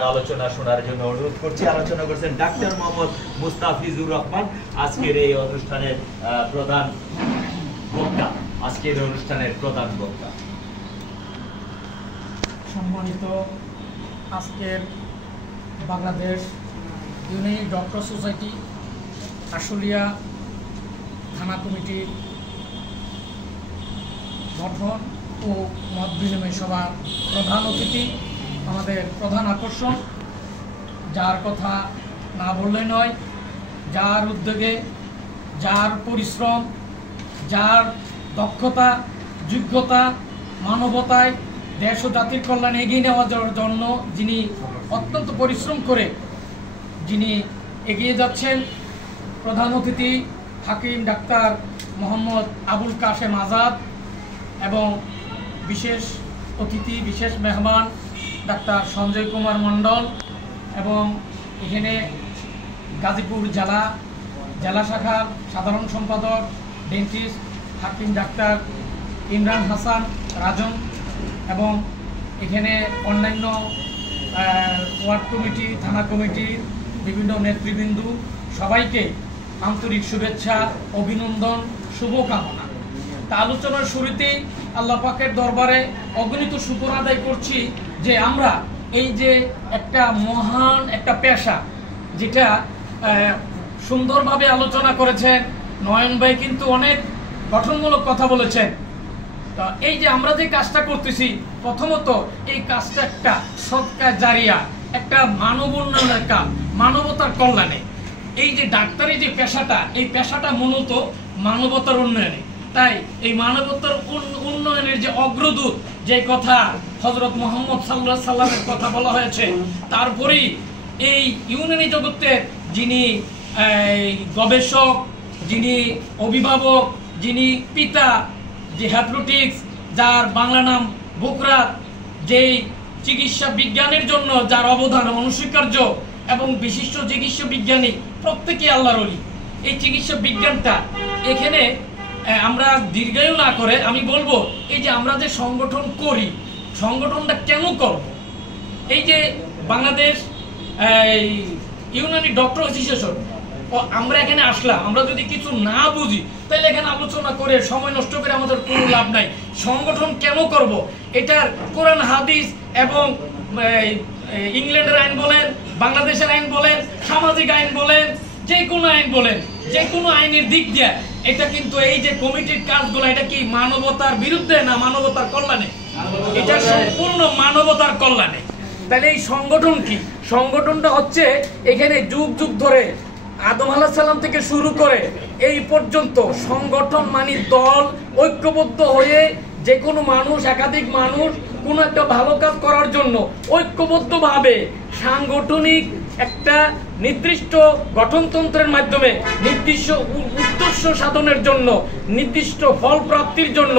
আলোচনা শোনার জন্য অনুরোধ করছি। আলোচনা করছেন ডাক্তার মোহাম্মদ মুস্তাফিজুর রহমান, আজকের এই অনুষ্ঠানের প্রধান বক্তা। সম্মানিত আজকের বাংলাদেশ ইউনানি ডক্টর সোসাইটি আশুলিয়া থানা কমিটির গঠন ও মত বিনিময় সভার প্রধান অতিথি, আমাদের প্রধান আকর্ষণ, যার কথা না বললে নয়, যার উদ্যোগে, যার পরিশ্রম, যার দক্ষতা, যোগ্যতা, মানবতায় দেশ ও জাতির কল্যাণে এগিয়ে নেওয়ার জন্য যিনি অত্যন্ত পরিশ্রম করে যিনি এগিয়ে যাচ্ছেন, প্রধান অতিথি হাকিম ডাক্তার মোহাম্মদ আবুল কাশেম আজাদ এবং বিশেষ অতিথি, বিশেষ মেহমান ডাক্তার সঞ্জয় কুমার মণ্ডল এবং এখানে গাজীপুর জেলা শাখার সাধারণ সম্পাদক ডেন্টিস্ট হাকিম ডাক্তার ইমরান হাসান রাজন এবং এখানে অন্যান্য ওয়ার্ড কমিটি, থানা কমিটির বিভিন্ন নেতৃবৃন্দ, সবাইকে আন্তরিক শুভেচ্ছা, অভিনন্দন, শুভকামনা। তা আলোচনার শুরুতেই আল্লাহ পাকের দরবারে অগণিত শুকর আদায় করছি যে আমরা এই যে একটা মহান একটা পেশা, যেটা সুন্দরভাবে আলোচনা করেছেন নয়ন ভাই, কিন্তু অনেক গঠনমূলক কথা বলেছেন। তা এই যে আমরা যে কাজটা করতেছি, প্রথমত এই কাজটা একটা সদকা জারিয়া, একটা মানব উন্নয়নের কাজ, মানবতার কল্যাণে। এই যে ডাক্তারি যে পেশাটা, এই পেশাটা মূলত মানবতার উন্নয়নে। তাই এই মানবতার উন্নয়নের যে অগ্রদূত, যে কথা হযরত মুহাম্মদ সাল্লাল্লাহু আলাইহি সাল্লামের কথা বলা হয়েছে, তারপরেই এই ইউনানি জগতের যিনি গবেষক, যিনি অভিভাবক, যিনি পিতা, যে হ্যাপ্লোটিক্স, যার বাংলা নাম বুকরাত, যেই চিকিৎসা বিজ্ঞানের জন্য যার অবদান অনস্বীকার্য এবং বিশিষ্ট চিকিৎসা বিজ্ঞানী, প্রত্যেকেই আল্লাহর ওলি। এই চিকিৎসা বিজ্ঞানটা এখানে আমরা দীর্ঘায়ু না করে আমি বলবো, এই যে আমরা যে সংগঠন করি, সংগঠনটা কেন করব? এই যে বাংলাদেশ ইউনানি ডক্টর অ্যাসোসিয়েশন, আমরা এখানে আসলাম, আমরা যদি কিছু না বুঝি তাহলে এখানে আলোচনা করে সময় নষ্ট করে আমাদের কোনো লাভ নাই। সংগঠন কেন করব? এটার কোরআন হাদিস এবং ইংল্যান্ডের আইন বলেন, বাংলাদেশের আইন বলেন, সামাজিক আইন বলেন, যে কোনো আইন বলেন, যে কোনো আইনের দিক দিয়ে এটা কিন্তু এই যে কমিটির কাজগুলো, এটা কি মানবতার বিরুদ্ধে না মানবতার কল্যাণে? এটা সম্পূর্ণ মানবতার কল্যাণে। তাহলে এই সংগঠন কি? সংগঠনটা হচ্ছে এখানে যুগ যুগ ধরে আদম আলাইহিস সালাম থেকে শুরু করে এই পর্যন্ত সংগঠন মানে দল, ঐক্যবদ্ধ হয়ে যে কোনো মানুষ, একাধিক মানুষ কোনো একটা ভালো কাজ করার জন্য ঐক্যবদ্ধভাবে সাংগঠনিক একটা নির্দিষ্ট গঠনতন্ত্রের মাধ্যমে নির্দিষ্ট উদ্দেশ্য সাধনের জন্য, নির্দিষ্ট ফল প্রাপ্তির জন্য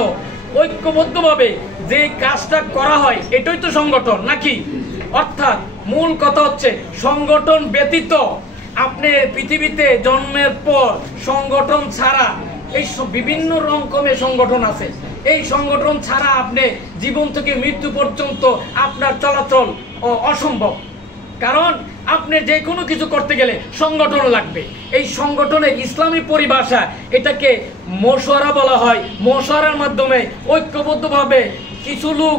ঐক্যবদ্ধভাবে যে কাজটা করা হয়, এটাই তো সংগঠন নাকি? অর্থাৎ মূল কথা হচ্ছে সংগঠন ব্যতীত আপনি পৃথিবীতে জন্মের পর সংগঠন ছাড়া, এই বিভিন্ন রকমের সংগঠন আছে, এই সংগঠন ছাড়া আপনি জীবন থেকে মৃত্যু পর্যন্ত আপনার চলাচল অসম্ভব। কারণ আপনি যে কোনো কিছু করতে গেলে সংগঠন লাগবে। এই সংগঠনের ইসলামী পরিভাষা এটাকে মশওয়ারা বলা হয়। মশওয়ারার মাধ্যমে ঐক্যবদ্ধভাবে কিছু লোক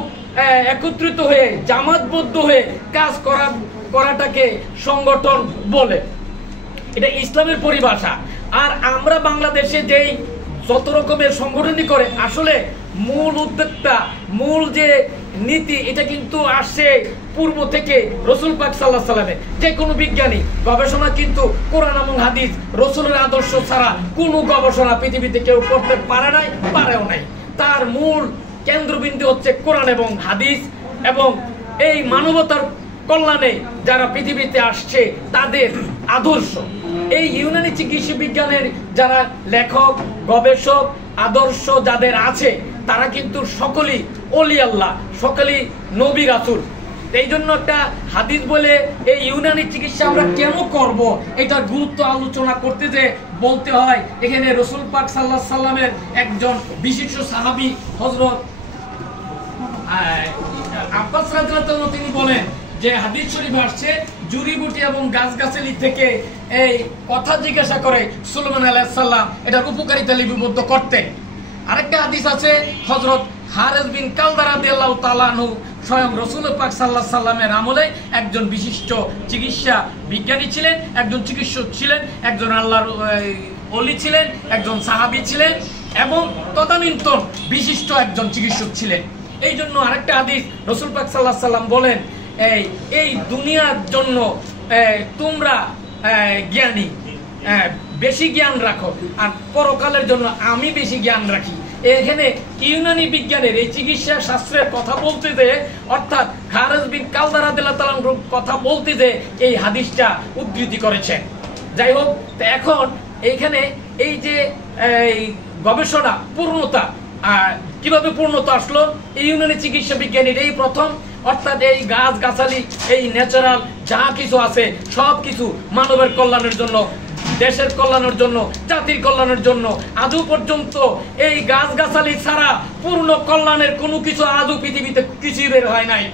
একত্রিত হয়ে জামাতবদ্ধ হয়ে কাজ করাটাকে সংগঠন বলে। এটা ইসলামের পরিভাষা। আর আমরা বাংলাদেশে যেই যত রকমের সংগঠনই করে, আসলে মূল উদ্যোক্তা, মূল যে নীতি, এটা কিন্তু আসছে পূর্ব থেকে রাসূল পাক সাল্লাল্লাহু আলাইহি সাল্লামের। যে কোনো বিজ্ঞানী গবেষণা কিন্তু কোরআন এবং হাদিস, রাসূলের আদর্শ ছাড়া কোনো গবেষণা পৃথিবীতে কেউ করতে পারে নাই, পারেও নাই। তার মূল কেন্দ্রবিন্দু হচ্ছে কোরআন এবং হাদিস এবং এই মানবতার কল্যাণে যারা পৃথিবীতে আসছে তাদের আদর্শ। এই ইউনানি চিকিৎসা বিজ্ঞানের যারা লেখক, গবেষক, আদর্শ যাদের আছে, তারা কিন্তু সকলেই ওলি আল্লাহ, সকলেই নবী রাসূল। এই জন্য একটা হাদিস বলে এই ইউনানি চিকিৎসা আমরা কেন করব, এটার গুরুত্ব আলোচনা করতে যে বলতে হয়, এখানে রাসূল পাক সাল্লাল্লাহু আলাইহি সাল্লামের একজন বিশিষ্ট সাহাবী হযরত আব্বাস রাদিয়াল্লাহু তাআলা তিনি বলেন যে হাদিস শরীফ আসছে জুড়িবুটি এবং গাছগাছালি থেকে এই কথা জিজ্ঞাসা করে সুলাইমান আলাইহিস সালাম এটার উপকারিতা লিপিবদ্ধ করতেন। আরেকটা হাদিস আছে হযরত হারেস বিন কালদা রাদিয়াল্লাহু তাআলা আনহু স্বয়ং রাসূল পাক সাল্লাল্লাহু আলাইহি সাল্লামের আমলে একজন বিশিষ্ট চিকিৎসা বিজ্ঞানী ছিলেন, একজন চিকিৎসক ছিলেন, একজন আল্লাহর ওলি ছিলেন, একজন সাহাবী ছিলেন এবং তদানীন্তন বিশিষ্ট একজন চিকিৎসক ছিলেন। এই জন্য আরেকটা হাদিস রাসূল পাক সাল্লাল্লাহু আলাইহি সাল্লাম বলেন এই দুনিয়ার জন্য তোমরা জ্ঞানী, বেশি জ্ঞান রাখো, আর পরকালের জন্য আমি বেশি জ্ঞান রাখি। এখানে ইউনানি বিজ্ঞানের এই চিকিৎসা শাস্ত্রের কথা বলতে যে অর্থাৎ হারেস বিন কালদা রাদিয়াল্লাহু তাআলা কথা বলতে যে এই হাদিসটা উদ্ধৃতি করেছেন। যাই হোক, এখন এইখানে এই যে গবেষণা পূর্ণতা কিভাবে পূর্ণতা আসলো, এই ইউনানি চিকিৎসা বিজ্ঞানীর এই প্রথম, অর্থাৎ এই গাছ গাছালি এই ন্যাচারাল যা কিছু আছে সব কিছু মানবের কল্যাণের জন্য, দেশের কল্যাণের জন্য, জাতির কল্যাণের জন্য। আজও পর্যন্ত এই গাছ গাছালি ছাড়া পূর্ণ কল্যাণের কোনো কিছু আজও পৃথিবীতে কিছুই বের হয় নাই।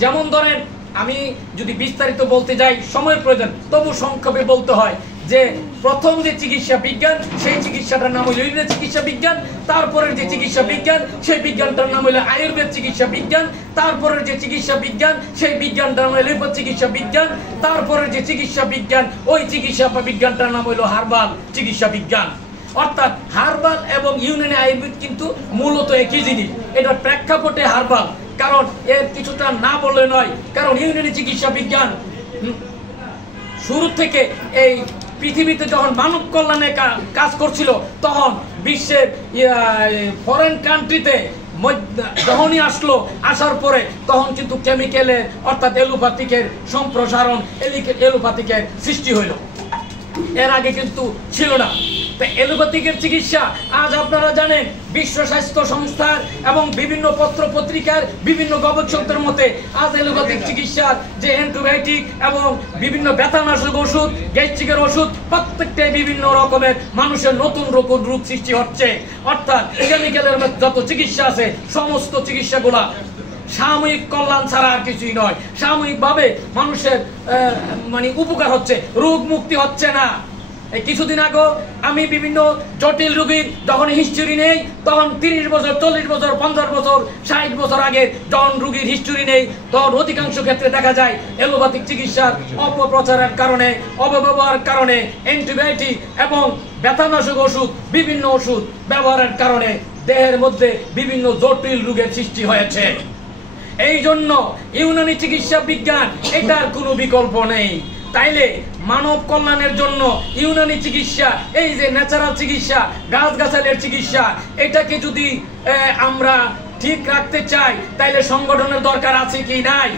যেমন ধরেন, আমি যদি বিস্তারিত বলতে যাই সময়ের প্রয়োজন, তবু সংক্ষেপে বলতে হয় যে প্রথম যে চিকিৎসা বিজ্ঞান সেই চিকিৎসাটার নাম হইল ইউনানি চিকিৎসা বিজ্ঞান, তারপরের যে চিকিৎসা বিজ্ঞান সেই বিজ্ঞানটার নাম হইল আয়ুর্বেদ চিকিৎসা বিজ্ঞান, তারপরের যে চিকিৎসা বিজ্ঞান সেই বিজ্ঞানটার নাম হইল চিকিৎসা বিজ্ঞান, তারপরের যে চিকিৎসা বিজ্ঞান ওই চিকিৎসা বিজ্ঞানটার নাম হইল হার্বাল চিকিৎসা বিজ্ঞান। অর্থাৎ হার্বাল এবং ইউনানি আয়ুর্বেদ কিন্তু মূলত একই জিনিস। এটার প্রেক্ষাপটে হার্বাল, কারণ এর কিছুটা না বললে নয়, কারণ ইউনানি চিকিৎসা বিজ্ঞান শুরু থেকে এই পৃথিবীতে যখন মানব কল্যাণে কাজ করছিল তখন বিশ্বের ফরেন কান্ট্রিতে যখনই আসলো, আসার পরে তখন কিন্তু কেমিক্যালের অর্থাৎ এলোপ্যাথিকের সম্প্রসারণ, এলোপ্যাথিকের সৃষ্টি হইল। এর আগে কিন্তু ছিল না। এলোপ্যাথিকের চিকিৎসা আজ আপনারা জানেন বিশ্ব স্বাস্থ্য সংস্থার এবং বিভিন্ন পত্র পত্রিকার বিভিন্ন গবেষকদের মতে আজ এলোপ্যাথিক চিকিৎসার যে অ্যান্টিবায়োটিক এবং বিভিন্ন ব্যথানাশক ওষুধ, গ্যাস্ট্রিকের ওষুধ প্রত্যেকটাই বিভিন্ন রকমের মানুষের নতুন রোগ সৃষ্টি হচ্ছে। অর্থাৎ কেমিক্যালের যত চিকিৎসা আছে সমস্ত চিকিৎসাগুলা সাময়িক কল্যাণ ছাড়া আর কিছুই নয়। সাময়িকভাবে মানুষের মানে উপকার হচ্ছে, রোগ মুক্তি হচ্ছে না। কিছুদিন আগে আমি বিভিন্ন জটিল রোগীর যখন হিস্টোরি নেই, তখন 30 বছর, 40 বছর, 50 বছর, 60 বছর আগে যখন রোগীর হিস্টোরি নেই, তখন অধিকাংশ ক্ষেত্রে দেখা যায় এলোপ্যাথিক চিকিৎসার অপপ্রচারের কারণে, অপব্যবহারের কারণে, অ্যান্টিবায়োটিক এবং ব্যথানাশক ওষুধ, বিভিন্ন ওষুধ ব্যবহারের কারণে দেহের মধ্যে বিভিন্ন জটিল রোগের সৃষ্টি হয়েছে। এই জন্য ইউনানি চিকিৎসা বিজ্ঞান এটার কোনো বিকল্প নেই। তাইলে মানব কল্যাণের জন্য ইউনানি চিকিৎসা, এই যে ন্যাচারাল চিকিৎসা, গাছগাছালির চিকিৎসা, এটাকে যদি আমরা ঠিক রাখতে চাই তাইলে সংগঠনের দরকার আছে কি নাই?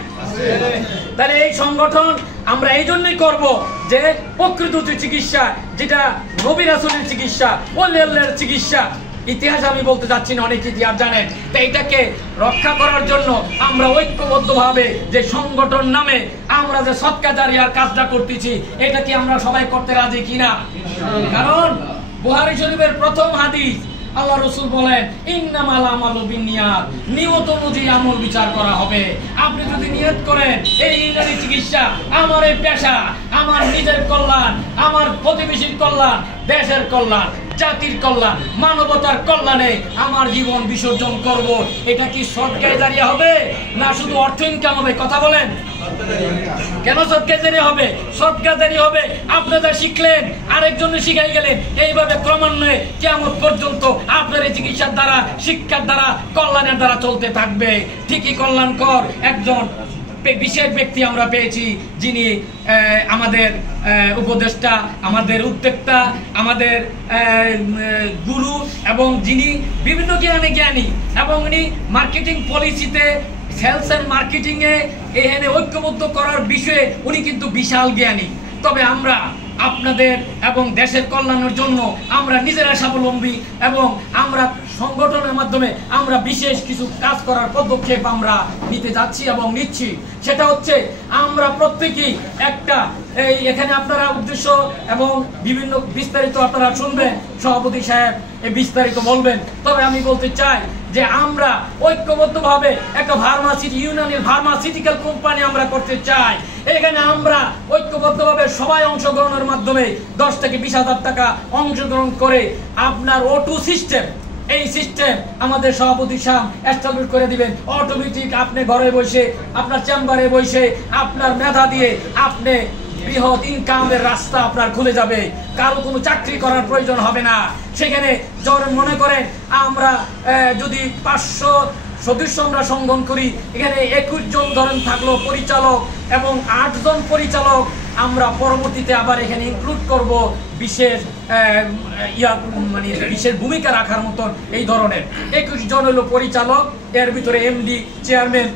তাহলে এই সংগঠন আমরা এই জন্যই করব যে প্রকৃত চিকিৎসা, যেটা নবী রাসূলের চিকিৎসা, ওলি আল্লাহর চিকিৎসা, ইতিহাস আমি বলতে যাচ্ছি না, অনেক ইতিহাস জানেন, তাই এটাকে রক্ষা করার জন্য আমরা ঐক্যবদ্ধভাবে যে সংগঠন নামে আমরা যে সদকা জারিয়ার কাজটা করতেছি, এটা কি আমরা সবাই করতে রাজি কিনা? কারণ বুখারী শরীফের প্রথম হাদিস আল্লাহ রাসূল বলেন ইন্নামাল আমালু বিন্নিয়াত, নিয়ত অনুযায়ী আমল বিচার করা হবে। আপনি যদি নিয়ত করেন এই ইউনানি চিকিৎসা আমার এই পেশা, আমার নিজের কল্যাণ, আমার প্রতিবেশীর কল্যাণ, দেশের কল্যাণ, জাতির কল্যাণ, মানবতার কল্যাণে আমার জীবন বিসর্জন করব, এটা কি সদকায়ে জারিয়া হবে না শুধু অর্থ ইনকাম হবে? কথা বলেন। কেন সদকায়ে জারিয়া হবে? সদকায়ে জারিয়া হবে আপনারা শিখলেন, আরেকজনে শিখাই গেলেন, এইভাবে ক্রমান্বয়ে কিয়ামত পর্যন্ত আপনার এই চিকিৎসার দ্বারা, শিক্ষার দ্বারা, কল্যাণের দ্বারা চলতে থাকবে। ঠিকই কল্যাণকর একজন বিশেষ ব্যক্তি আমরা পেয়েছি, যিনি আমাদের উপদেষ্টা, আমাদের উদ্যোক্তা, আমাদের গুরু, এবং যিনি বিভিন্ন জ্ঞানী এবং উনি মার্কেটিং পলিসিতে, সেলস এন্ড মার্কেটিং এ এখানে ঐক্যবদ্ধ করার বিষয়ে উনি কিন্তু বিশাল জ্ঞানী। তবে আমরা আপনাদের এবং দেশের কল্যাণের জন্য আমরা নিজেরা স্বাবলম্বী এবং আমরা সংগঠনের মাধ্যমে আমরা বিশেষ কিছু কাজ করার পদক্ষেপ আমরা নিতে যাচ্ছি এবং নিচ্ছি। সেটা হচ্ছে আমরা প্রত্যেকেই একটা এখানে আপনারা উদ্দেশ্য এবং বিভিন্ন বিস্তারিত আপনারা শুনবেন, সভাপতি সাহেব বিস্তারিত বলবেন। তবে আমি বলতে চাই যে আমরা ঐক্যবদ্ধভাবে একটা ইউনানি ফার্মাসিউটিক্যাল কোম্পানি আমরা করতে চাই। এখানে আমরা ঐক্যবদ্ধভাবে সবাই অংশগ্রহণের মাধ্যমে 10 থেকে 20,000 টাকা অংশগ্রহণ করে আপনার O2 সিস্টেম, এই সিস্টেম আমাদের সভাপতি সাহেব এস্টাবলিশ করে দিবেন। অটোমেটিক আপনি ঘরে বসে, আপনার চেম্বারে বসে, আপনার মেধা দিয়ে আপনি বৃহৎ ইনকামের রাস্তা আপনার খুলে যাবে। কারো কোনো চাকরি করার প্রয়োজন হবে না। সেখানে যখন মনে করেন আমরা যদি 500 সদস্য আমরা সংগঠন করি, এখানে 21 জন ধরেন থাকলো পরিচালক এবং 8 জন পরিচালক আমরা পরবর্তীতে আবার এখানে ইনক্লুড করব বিশেষ মানে বিশেষ ভূমিকা রাখার মতন এই ধরনের 21 জন হলো পরিচালক, এর ভিতরে এমডি, চেয়ারম্যান,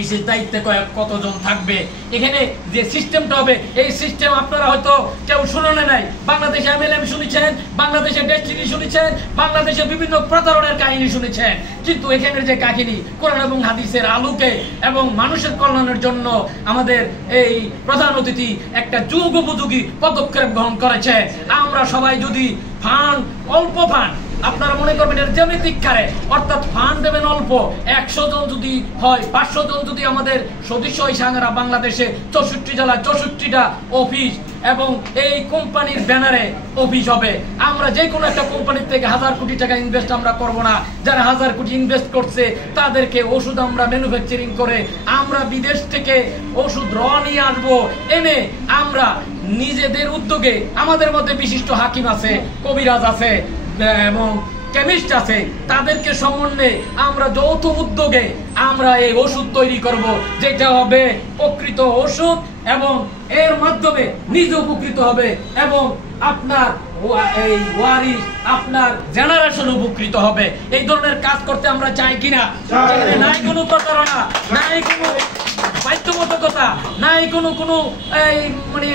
বিশেষ দায়িত্বে কতজন থাকবে। এখানে যে সিস্টেমটা হবে, এই সিস্টেম আপনারা হয়তো কেউ শুনেন নাই। বাংলাদেশে MLM শুনেছেন, বাংলাদেশে ডেস্টিনি শুনেছেন, বাংলাদেশে বিভিন্ন প্রতারণার কাহিনী শুনেছেন, কিন্তু এখানের যে কাহিনী কোরআন এবং হাদিসের আলোকে এবং মানুষের কল্যাণের জন্য আমাদের এই প্রধান অতিথি একটা যুগোপযোগী পদক্ষেপ গ্রহণ করেছে। আমরা সবাই যদি ফান্ড, অল্প ফান্ড আপনারা মনে করবেন এর জ্যামিতিক কারে, অর্থাৎ ফান্ড দেবেন অল্প, 100 জন যদি হয়, 500 জন যদি আমাদের সদস্য হয় সারা বাংলাদেশে 64 জেলায় 64টা অফিস এবং এই কোম্পানির ব্যানারে অফিস হবে। আমরা যে কোনো একটা কোম্পানির থেকে 1000 কোটি টাকা ইনভেস্ট আমরা করব না। যারা 1000 কোটি ইনভেস্ট করছে তাদেরকে ওষুধ আমরা ম্যানুফ্যাকচারিং করে আমরা বিদেশ থেকে ওষুধ নিয়ে আসবো, এনে আমরা নিজেদের উদ্যোগে, আমাদের মধ্যে বিশিষ্ট হাকিম আছে, কবিরাজ আছে এবং কেমিস্ট আছে, তাদেরকে সমন্বয়ে আমরা যৌথ উদ্যোগে আমরা এই ওষুধ তৈরি করব, যেটা হবে প্রকৃত ওষুধ এবং এর মাধ্যমে নিজে উপকৃত হবে এবং আপনার এই ওয়ারিশ, আপনার জেনারেশন উপকৃত হবে। এই ধরনের কাজ করতে আমরা চাই কিনা? যেখানে নাই কোনো প্রতারণা, নাই কোনো বাধ্যবাধকতা, নাই কোনো এই মানে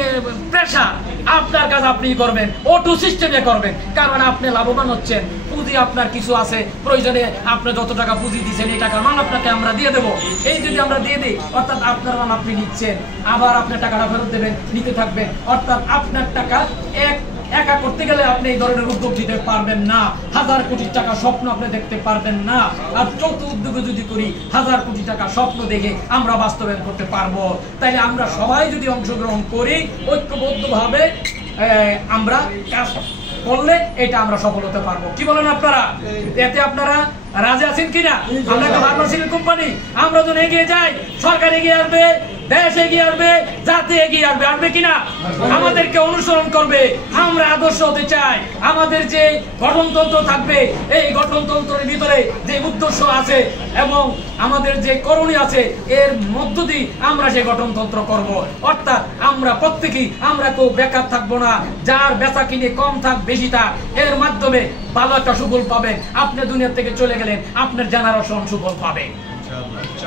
প্রেশার, আপনার কাজ আপনি করবেন, O2 সিস্টেমে করবেন, কারণ আপনি লাভবান হচ্ছেন। পুঁজি আপনার কিছু আছে, প্রয়োজনে আপনি যত টাকা পুঁজি দিচ্ছেন এই টাকার মান আপনাকে আমরা দিয়ে দেবো। এই যদি আমরা দিয়ে দিই, অর্থাৎ আপনার মান আপনি নিচ্ছেন, আবার আপনার টাকাটা ফেরত দেবেন, নিতে থাকবেন, অর্থাৎ আপনার টাকা একা করতে গেলে আপনি এই ধরনের উদ্যোগ দিতে পারবেন না। 1000 কোটি টাকা স্বপ্ন আপনি দেখতে পারবেন না। আর যৌথ উদ্যোগে যদি করি 1000 কোটি টাকা স্বপ্ন দেখে আমরা বাস্তবায়ন করতে পারবো। তাইলে আমরা সবাই যদি অংশগ্রহণ করি, ঐক্যবদ্ধভাবে আমরা কাজ করলে এটা আমরা সফল হতে পারবো। কি বলেন আপনারা? এতে আপনারা রাজি আছেন কিনা? আমরা একটা ফার্মাসিউটিক্যাল কোম্পানি, আমরা যখন এগিয়ে যাই, সরকার এগিয়ে আসবে, দেশ এগিয়ে আসবে, জাতি এগিয়ে আসবে, আসবে কিনা? আমাদেরকে অনুসরণ করবে। আমরা আদর্শ হতে চাই। আমাদের যে গঠনতন্ত্র থাকবে, এই গঠনতন্ত্রের ভিতরে যে উদ্দেশ্য আছে এবং আমাদের যে করণীয় আছে, এর মধ্য দিয়ে আমরা সেই গঠনতন্ত্র করব। অর্থাৎ আমরা প্রত্যেকেই, আমরা কেউ বেকার থাকবো না। যার বেচা কিনে কম থাক বেশি থাক, এর মাধ্যমে ভালো একটা সুফল পাবেন। আপনি দুনিয়া থেকে চলে গেলেন, আপনার জেনারেশন সুফল পাবে।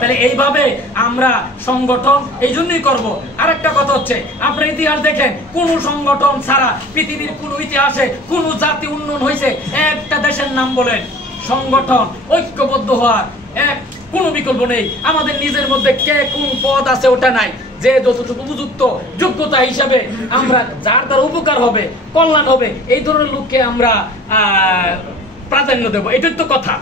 তাহলে এইভাবে আমরা সংগঠন এই জন্যই করবো। আর একটা কথা হচ্ছে, আপনার ইতিহাস দেখেন, কোন সংগঠন ছাড়া পৃথিবীর কোন ইতিহাসে কোন জাতি উন্নয়ন হয়েছে? একটা দেশের নাম বলেন। সংগঠন, ঐক্যবদ্ধ হওয়ার কোনো বিকল্প নেই। আমাদের নিজের মধ্যে কে কোন পদ আছে ওটা নাই, যে যতটুকু উপযুক্ত যোগ্যতা হিসাবে আমরা যার দ্বারা উপকার হবে, কল্যাণ হবে, এই ধরনের লোককে আমরা প্রাধান্য দেব। এটাই তো কথা।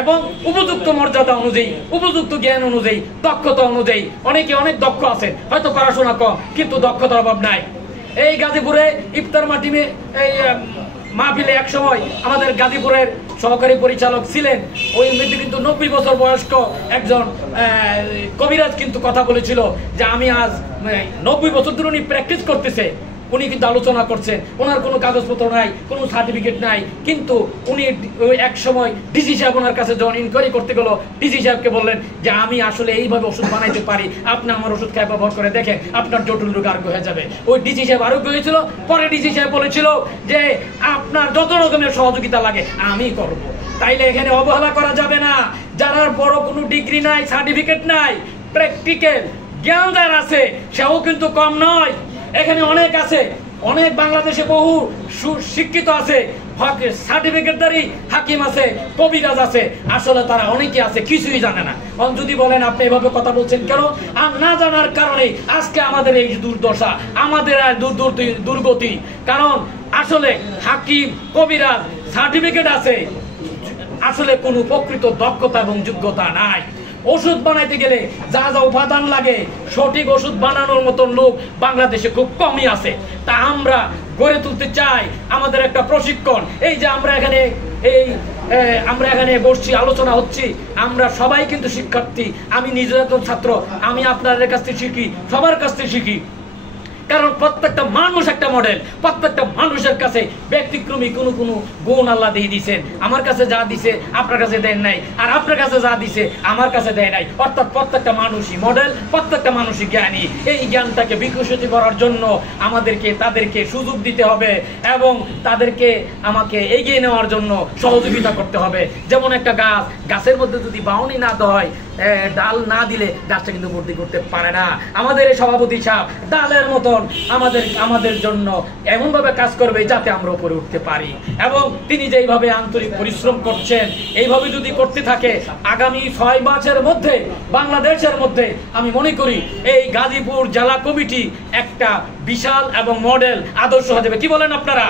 এবং উপযুক্ত মর্যাদা অনুযায়ী, উপযুক্ত জ্ঞান অনুযায়ী, দক্ষতা অনুযায়ী, অনেকে অনেক দক্ষ আছেন, হয়তো পড়াশোনা কম কিন্তু দক্ষতার অভাব নাই। এই গাজীপুরে ইফতার মাটিমে এই মাহফিলে এক সময় আমাদের গাজীপুরের সহকারী পরিচালক ছিলেন, ওই মধ্যে কিন্তু 90 বছর বয়স্ক একজন কবিরাজ কিন্তু কথা বলেছিল যে আমি আজ 90 বছর ধরে উনি প্র্যাকটিস করতেছে। উনি কিন্তু আলোচনা করছেন, ওনার কোনো কাগজপত্র নাই, কোনো সার্টিফিকেট নাই, কিন্তু উনি এক সময় ডিসি সাহেব ওনার কাছে যখন ইনকোয়ারি করতে গেল, ডিসি সাহেবকে বললেন যে আমি আসলে এইভাবে ওষুধ বানাইতে পারি, আপনি আমার ওষুধ খায় ব্যবহার করে দেখেন, আপনার জটিল রোগ আরোগ্য হয়ে যাবে। ওই ডিসি সাহেব আরোগ্য হয়েছিল। পরে ডিসি সাহেব বলেছিল যে আপনার যত রকমের সহযোগিতা লাগে আমি করব। তাইলে এখানে অবহেলা করা যাবে না। যারা বড় কোনো ডিগ্রি নাই, সার্টিফিকেট নাই, প্র্যাকটিক্যাল জ্ঞান যার আছে, সেও কিন্তু কম নয়। এখানে অনেক আছে, অনেক বাংলাদেশে বহু সুশিক্ষিত আছে, সার্টিফিকেটধারী হাকিম আছে, কবিরাজ আছে, আসলে তারা অনেকে আছে কিছুই জানে না। যদি বলেন আপনি এভাবে কথা বলছেন কেন? আর না জানার কারণে আজকে আমাদের এই দুর্দশা, আমাদের দুর্গতি। কারণ আসলে হাকিম, কবিরাজ সার্টিফিকেট আছে, আসলে কোনো প্রকৃত দক্ষতা এবং যোগ্যতা নাই। ওষুধ বানাইতে গেলে যা যা উপাদান লাগে সঠিক ওষুধ বানানোর মতন লোক বাংলাদেশে খুব কমই আছে। তা আমরা গড়ে তুলতে চাই আমাদের একটা প্রশিক্ষণ। এই যে আমরা এখানে বসছি, আলোচনা হচ্ছি, আমরা সবাই কিন্তু শিক্ষার্থী। আমি নিজে একজন ছাত্র, আমি আপনাদের কাছ থেকে শিখি, সবার কাছ থেকে শিখি। কারণ প্রত্যেকটা মানুষ একটা মডেল, প্রত্যেকটা মানুষের কাছে ব্যতিক্রমী কোনো গুণ আল্লাহ দিয়ে দিয়েছেন। আমার কাছে যা দিছে আপনার কাছে দেন নাই, আর আপনার কাছে যা দিছে আমার কাছে দেয় নাই। অর্থাৎ প্রত্যেকটা মানুষই মডেল, প্রত্যেকটা মানুষই জ্ঞানী। এই জ্ঞানটাকে বিকশিত করার জন্য তাদেরকে সুযোগ দিতে হবে এবং আমাকে এগিয়ে নেওয়ার জন্য সহযোগিতা করতে হবে। যেমন একটা গাছের মধ্যে যদি বাউনি না হয়, ডাল না দিলে গাছটা কিন্তু বৃদ্ধি করতে পারে না। আমাদের এই সভাপতি সাহেব ডালের মতন আমাদের জন্য এমন ভাবে কাজ করবে যাতে আমরা উপরে উঠতে পারি। এবং তিনি যেইভাবে আন্তরিক পরিশ্রম করছেন, এইভাবে যদি করতে থাকে, আগামী 6 মাসের মধ্যে বাংলাদেশের মধ্যে আমি মনে করি এই গাজীপুর জেলা কমিটি একটা বিশাল এবং মডেল আদর্শ হয়ে যাবে। কি বলেন আপনারা?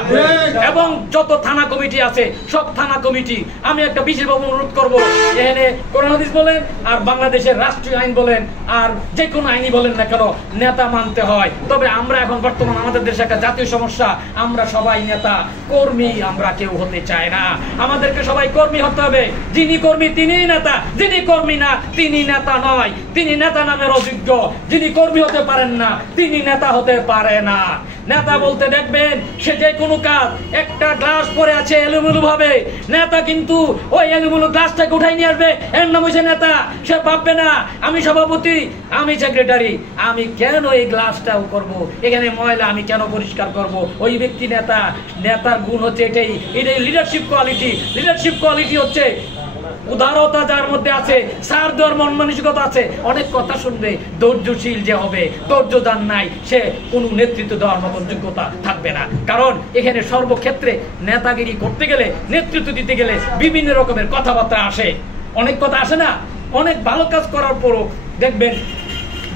এবং যত থানা কমিটি আছে, সব থানা কমিটি আমি একটা বিশেষভাবে অনুরোধ করবো, এখানে কোরআন হাদিস বলেন আর বাংলাদেশের রাষ্ট্রীয় আইন বলেন আর যে কোনো আইনই বলেন না কেন, নেতা মানতে হয়। তবে আমরা এখন বর্তমান আমাদের দেশে একটা জাতীয় সমস্যা, আমরা সবাই নেতা, কর্মী আমরা কেউ হতে চায় না। আমাদেরকে সবাই কর্মী হতে হবে। যিনি কর্মী তিনিই নেতা, যিনি কর্মী না তিনি নেতা নয়, তিনি নেতা নামের অযোগ্য। যিনি কর্মী হতে পারেন না তিনি নেতা হতে পারে না। নেতা বলতে দেখবেন সে যে কোনো কাজ, একটা গ্লাস পরে আছে এলোমেলো ভাবে, নেতা কিন্তু ওই এলোমেলো গ্লাসটাকে উঠাই নিয়ে আসবে, এর নাম হচ্ছে নেতা। সে ভাববে না আমি সভাপতি, আমি সেক্রেটারি, আমি কেন এই গ্লাসটাও করব, এখানে ময়লা আমি কেন পরিষ্কার করব। ওই ব্যক্তি নেতা। নেতার গুণ হচ্ছে এটাই লিডারশিপ কোয়ালিটি। লিডারশিপ কোয়ালিটি হচ্ছে উদারতা যার মধ্যে আছে, সার দেওয়ার মন মানসিকতা আছে, অনেক কথা শুনবে, ধৈর্যশীল যে হবে। ধৈর্য যার নাই সে কোনো নেতৃত্ব দেওয়ার মতন যোগ্যতা থাকবে না। কারণ এখানে সর্বক্ষেত্রে নেতাগিরি করতে গেলে, নেতৃত্ব দিতে গেলে বিভিন্ন রকমের কথাবার্তা আসে। অনেক কথা আসে না, অনেক ভালো কাজ করার পরও দেখবেন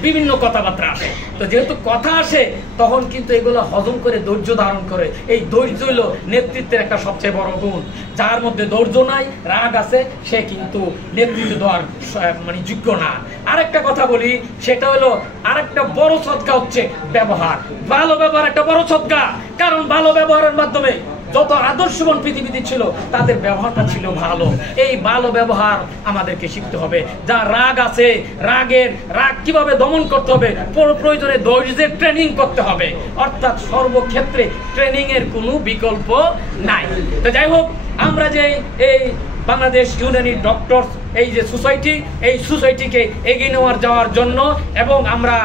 বিভিন্ন কথাবার্তা আসে। তো যেহেতু কথা আসে তখন কিন্তু এগুলো হজম করে ধৈর্য ধারণ করে। এই ধৈর্য হলো নেতৃত্বের একটা সবচেয়ে বড় গুণ। যার মধ্যে ধৈর্য নাই, রাগ আছে, সে কিন্তু নেতৃত্ব দেওয়ার যোগ্য না। আরেকটা কথা বলি, সেটা হলো আরেকটা বড় সদকা হচ্ছে ব্যবহার। ভালো ব্যবহার একটা বড় সদকা। কারণ ভালো ব্যবহারের মাধ্যমে যত আদর্শবান পৃথিবীতে ছিল তাদের ব্যবহারটা ছিল ভালো। এই ভালো ব্যবহার আমাদেরকে শিখতে হবে। যা রাগ আছে, রাগ কিভাবে দমন করতে হবে, প্রয়োজনে ধৈর্যের ট্রেনিং করতে হবে। অর্থাৎ সর্বক্ষেত্রে ট্রেনিং এর কোনো বিকল্প নাই। তো যাই হোক, আমরা যে এই বাংলাদেশ ইউনানি ডক্টরস এই যে সোসাইটি, এই সোসাইটিকে এগিয়ে যাওয়ার জন্য এবং আমরা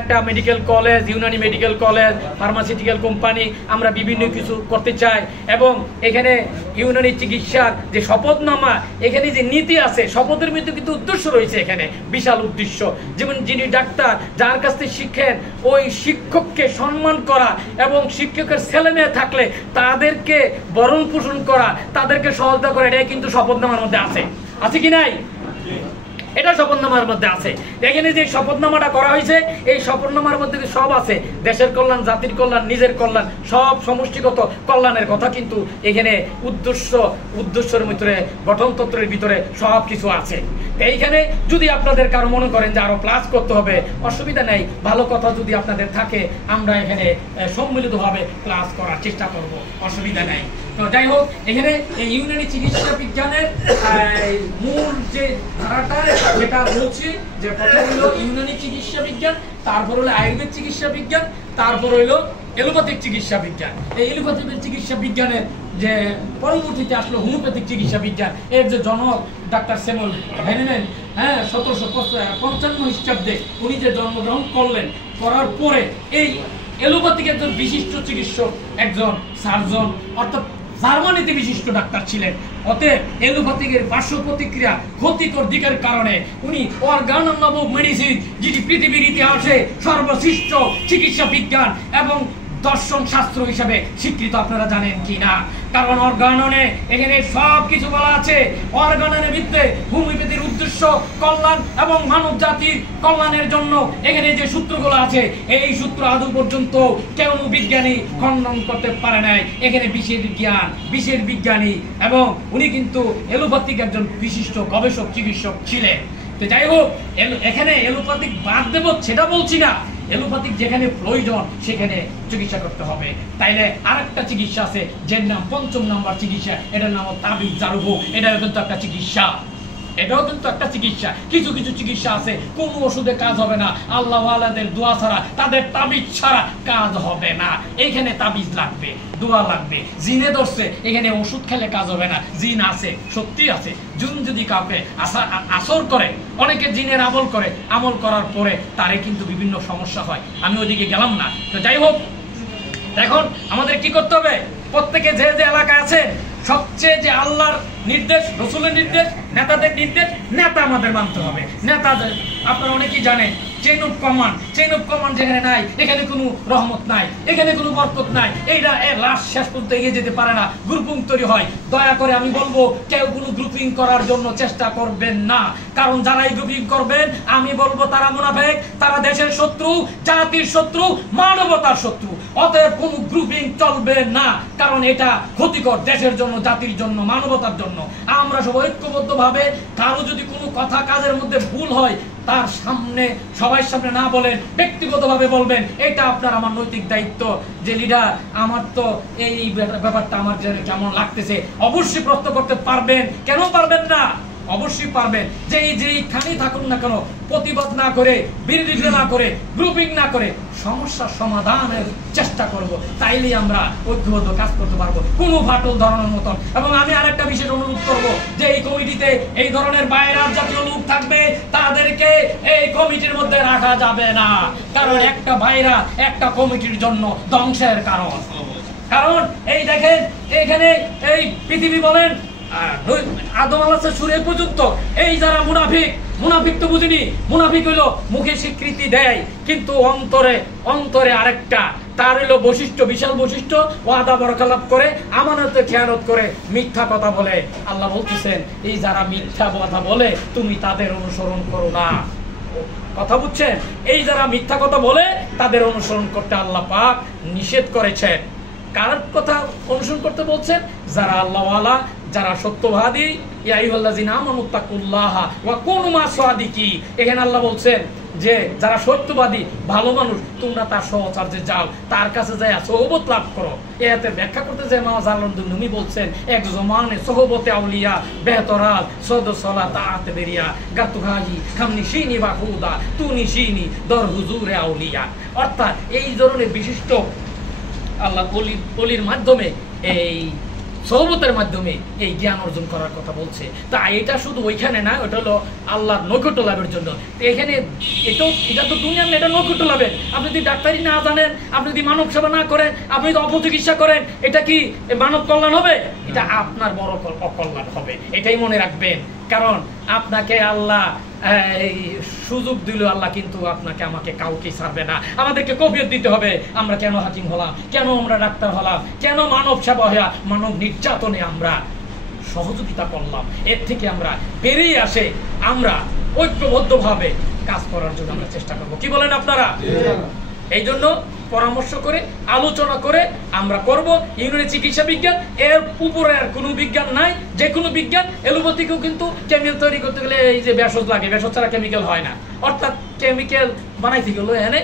একটা medical college, Unani medical college, pharmaceutical company, আমরা বিভিন্ন কিছু করতে চাই। এবং এখানে ইউনানি চিকিৎসার যে শপথনামা, এখানে যে নীতি আছে, শপথের মধ্যে কিন্তু উদ্দেশ্য রয়েছে, এখানে বিশাল উদ্দেশ্য। যেমন যিনি ডাক্তার, যার কাছ থেকে শিখেন, ওই শিক্ষককে সম্মান করা এবং শিক্ষকের ছেলে মেয়ে থাকলে তাদেরকে বরণ পোষণ করা, তাদেরকে সহযোগিতা করা, এটাই কিন্তু শপথনামার মধ্যে আছে কি নাই? এটা শপথনামার মধ্যে আছে। এখানে যে শপথনামাটা করা হয়েছে, এই শপথনামার মধ্যে সব আছে। দেশের কল্যাণ, জাতির কল্যাণ, নিজের কল্যাণ, সব সমষ্টিগত কল্যাণের কথা কিন্তু এখানে উদ্দেশ্যের ভিতরে, গঠনতন্ত্রের ভিতরে সব কিছু আছে। এইখানে যদি আপনাদের কারো মনে করেন যে আরো ক্লাস করতে হবে, অসুবিধা নেই। ভালো কথা যদি আপনাদের থাকে, আমরা এখানে সম্মিলিতভাবে ক্লাস করার চেষ্টা করব, অসুবিধা নেই। তো যাই হোক, এখানে এই ইউনানি চিকিৎসা বিজ্ঞানের মূল যে ধারাটা, যেটা বলছি যে প্রথম হলো ইউনানি চিকিৎসা বিজ্ঞান, তারপর হলো আয়ুর্বেদ চিকিৎসা বিজ্ঞান, তারপর হলো এলোপ্যাথিক চিকিৎসা বিজ্ঞান। এই এলোপ্যাথিক চিকিৎসা বিজ্ঞানের যে পরবর্তীতে আসলো হোমিওপ্যাথিক চিকিৎসা বিজ্ঞান, এর যে জনক ডাক্তার স্যামুয়েল হ্যানিম্যান, 1755 খ্রিস্টাব্দে উনি যে জন্মগ্রহণ করলেন, করার পরে এই এলোপ্যাথিক একজন বিশিষ্ট চিকিৎসক, একজন সার্জন, অর্থাৎ জার্মানিতে বিশিষ্ট ডাক্তার ছিলেন। অতএব এলোপ্যাথিকের পার্শ্ব প্রতিক্রিয়া, ক্ষতিকর দিকের কারণে উনি অর্গান মেডিসিন, যেটি পৃথিবীর ইতিহাসে সর্বশ্রেষ্ঠ চিকিৎসা বিজ্ঞান এবং দর্শন শাস্ত্র হিসেবে স্বীকৃত, আপনারা জানেন কি না? কারণ অর্গাননে এখানে সব কিছু বলা আছে। অর্গাননের ভিত্তিতে হোমিওপ্যাথির উদ্দেশ্য কল্যাণ এবং মানব জাতির কল্যাণের জন্য এখানে যে সূত্রগুলো আছে, এই সূত্র আদৌ পর্যন্ত কেউ বিজ্ঞানী খণ্ডন করতে পারে নাই। এখানে বিষের বিজ্ঞানী এবং উনি কিন্তু এলোপ্যাথিক একজন বিশিষ্ট গবেষক চিকিৎসক ছিলেন। তো যাই হোক, এখানে এলোপ্যাথিক বাদ দেব সেটা বলছি না, এলোপ্যাথিক যেখানে প্রয়োজন সেখানে চিকিৎসা করতে হবে। তাইলে আরেকটা চিকিৎসা আছে, যের নাম ৫ম নাম্বার চিকিৎসা, এটার নাম তাবিজ জারুবো। এটাও কিন্তু একটা চিকিৎসা, এটাও কিন্তু একটা চিকিৎসা। কিছু কিছু চিকিৎসা আছে কোনো ওষুধে কাজ হবে না, আল্লাহ ওয়ালাদের দোয়া ছাড়া, তাদের তাবিজ ছাড়া কাজ হবে না। এইখানে তাবিজ লাগবে, দোয়া লাগবে। জিনে ধরছে, এখানে ওষুধ খেলে কাজ হবে না। জিন আছে, সত্যি আছে। জিন যদি কাউকে আসর করে, অনেকে জিনের আমল করে, আমল করার পরে তারে কিন্তু বিভিন্ন সমস্যা হয়। আমি ওইদিকে গেলাম না। তো যাই হোক, এখন আমাদের কি করতে হবে? প্রত্যেকে যে যে এলাকায় আছে, সবচেয়ে যে আল্লাহর নির্দেশ, রসুলের নির্দেশ, নেতাদের নির্দেশ, নেতা আমাদের মানতে হবে। নেতাদের আপনারা অনেকেই জানেন, চেইন অফ কমান্ড যেখানে নাই, এখানে কোনো রহমত নাই, এখানে কোনো বরকত নাই। এইটা লাস্ট শেষ পর্যন্ত এগিয়ে যেতে পারে না, গ্রুপিং তৈরি হয়। দয়া করে আমি বলবো, কেউ কোনো গ্রুপিং করার জন্য চেষ্টা করবেন না। কারণ যারাই গ্রুপিং করবেন, আমি বলবো তারা মুনাফিক, তারা দেশের শত্রু, জাতির শত্রু, মানবতার শত্রু। অতএব কোনো গ্রুপিং চলবে না, কারণ এটা ক্ষতিকর দেশের জন্য, জাতির জন্য, মানবতার জন্য। আমরা সব ঐক্যবদ্ধভাবে, কারো যদি কোনো কথা কাজের মধ্যে ভুল হয়, তার সামনে, সবার সামনে না বলেন, ব্যক্তিগতভাবে বলবেন। এটা আপনার আমার নৈতিক দায়িত্ব। যে লিডার, আমার তো এই ব্যাপারটা আমার কেমন লাগতেছে, অবশ্যই প্রশ্ন করতে পারবেন। কেন পারবেন না? অবশ্যই পারবেন। যেইখানেই থাকুন না কেন, প্রতিবাদ না করে, বিরোধিতা না করে, গ্রুপিং না করে সমস্যার সমাধানের চেষ্টা করব। তাইলেই আমরা ঐক্যবদ্ধ কাজ করতে পারবো, কোনো ফাটল ধরানোর মতন। এবং আমি আরেকটা বিশেষ অনুরোধ করব, যে এই কমিটিতে এই ধরনের বাইরের জাতীয় লোক থাকবে, তাদেরকে এই কমিটির মধ্যে রাখা যাবে না। কারণ একটা বাইরা একটা কমিটির জন্য ধ্বংসের কারণ। কারণ এই দেখেন, এখানে এই পৃথিবী বলেন আদম আলাইহিস সালাম পর্যন্ত এই যারা মুনাফিক তো বুঝিনি। মুনাফিক হইলো মুখে স্বীকৃতি দেয়, কিন্তু অন্তরে আরেকটা। তার হইলো বৈশিষ্ট্য, বিশাল বৈশিষ্ট্য, ওয়াদা বরখলাপ করে, আমানতে খেয়ানত করে, মিথ্যা কথা বলে। আল্লাহ বলতেছেন, এই যারা মিথ্যা কথা বলে তুমি তাদের অনুসরণ করো না। কথা বুঝছেন? এই যারা মিথ্যা কথা বলে তাদের অনুসরণ করতে আল্লাহ পাক নিষেধ করেছেন। কার কথা অনুসরণ করতে বলছেন? যারা আল্লাহওয়ালা, যারা সত্যবাদী। ইয়া আইয়ুহাল্লাযিনা আমানুত্তাকুল্লাহা ওয়া কুনু মা'আস-সাদিকিন। এখানে আল্লাহ বলছেন যে যারা সত্যবাদী, ভালো মানুষ, তোমরা তার সহচর্যে যাও, তার কাছে যাই সোহবত লাভ করো। এতে ব্যাখ্যা করতে যায় মাওয়া জালালউদ্দিন রুমি বলছেন, এক জমানে সোহবতে আউলিয়া বেহতরাল সদসলা তাআত বেরিয়া গাতুহাজি খামনিশিনি বা খুদা তুনিশিনি দর হুজুরে আউলিয়া। অর্থাৎ এই ধরনের বিশিষ্ট আল্লাহ অলির মাধ্যমে, এই সোহবতের মাধ্যমে এই জ্ঞান অর্জন করার কথা বলছে। তা এটা শুধু ওইখানে না, ওটা হলো আল্লাহর নৈকট্য লাভের জন্য। এখানে এটা তো দুনিয়ার না, এটা নৈকট্য লাভের। আপনি যদি ডাক্তারি না জানেন, আপনি যদি মানব সেবা না করেন, আপনি যদি অপচিকিৎসা করেন, এটা কি মানব কল্যাণ হবে? এটা আপনার বড় অকল্যাণ হবে, এটাই মনে রাখবেন। কারণ আপনাকে আল্লাহ সুযোগ দিল, আল্লাহ কিন্তু আপনাকে আমাকে কাউকে ছাড়বে না। আমাদেরকে কফিয়ত দিতে হবে, আমরা কেন হাকিম হলাম, কেন আমরা ডাক্তার হলাম, কেন মানব সেবা হইয়া মানব নির্যাতনে আমরা সহযোগিতা করলাম। এর থেকে আমরা বেরিয়ে আসে আমরা ঐক্যবদ্ধভাবে কাজ করার জন্য আমরা চেষ্টা করব। কি বলেন আপনারা? এই জন্য পরামর্শ করে, আলোচনা করে আমরা করব। ইউনানি চিকিৎসা বিজ্ঞান, এর উপরে আর কোনো বিজ্ঞান নাই। যে কোনো বিজ্ঞান, এলোপ্যাথিকেও কিন্তু কেমিক্যাল তৈরি করতে গেলে এই যে ভেষজ লাগে, ভেষজ ছাড়া কেমিক্যাল হয় না। অর্থাৎ কেমিক্যাল বানাইতে গেলে এনে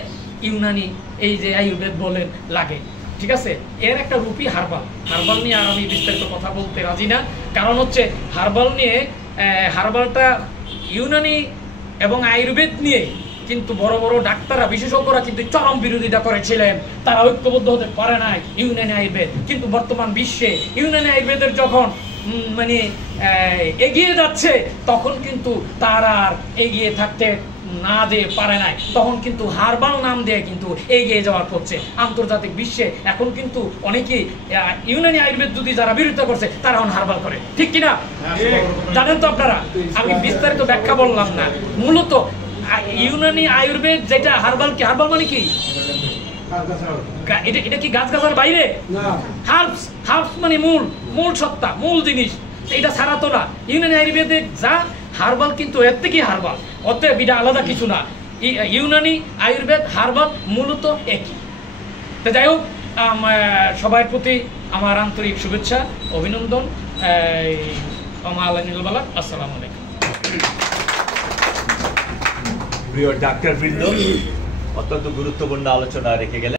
ইউনানি, এই যে আয়ুর্বেদ বলেন, লাগে। ঠিক আছে? এর একটা রূপই হার্বাল নিয়ে আর আমি বিস্তারিত কথা বলতে রাজি না। কারণ হচ্ছে হার্বালটা ইউনানি এবং আয়ুর্বেদ নিয়ে কিন্তু বড় বড় ডাক্তাররা, বিশেষজ্ঞরা কিন্তু চরম বিরোধিতা করেছিলেন। তারা ঐক্যবদ্ধ হতে পারে নাই ইউনানি আয়ুর্বেদ। কিন্তু বর্তমান বিশ্বে ইউনানি আয়ুর্বেদের যখন এগিয়ে যাচ্ছে, তখন কিন্তু তারা আর এগিয়ে থাকতে না দিয়ে পারে নাই। তখন কিন্তু হার্বাল নাম দিয়ে কিন্তু এগিয়ে যাওয়ার করছে আন্তর্জাতিক বিশ্বে। এখন কিন্তু অনেকেই ইউনানি আয়ুর্বেদ যদি যারা বিরোধিতা করছে, তারা এখন হার্বাল করে। ঠিক কিনা? জানেন তো আপনারা? আমি বিস্তারিত ব্যাখ্যা বললাম না। মূলত ইউনানি আয়ুর্বেদ যেটা হার্বাল, কি হার্বাল মানে কি? এটা এটা কি গাছগাছার বাইরে? হার্বস, হার্বস মানে মূল, মূল সত্তা, মূল জিনিস। এটা ছাড়া তো না। ইউনানি আয়ুর্বেদিক যা হার্বাল, কিন্তু এর থেকে হার্বাল, অতএব এটা আলাদা কিছু না। ইউনানি আয়ুর্বেদ হার্বাল মূলত একই। তো যাই হোক, সবার প্রতি আমার আন্তরিক শুভেচ্ছা, অভিনন্দন। আসসালামু আলাইকুম। প্রিয় ডাক্তারবৃন্দ, অত্যন্ত গুরুত্বপূর্ণ আলোচনা রেখে গেলেন।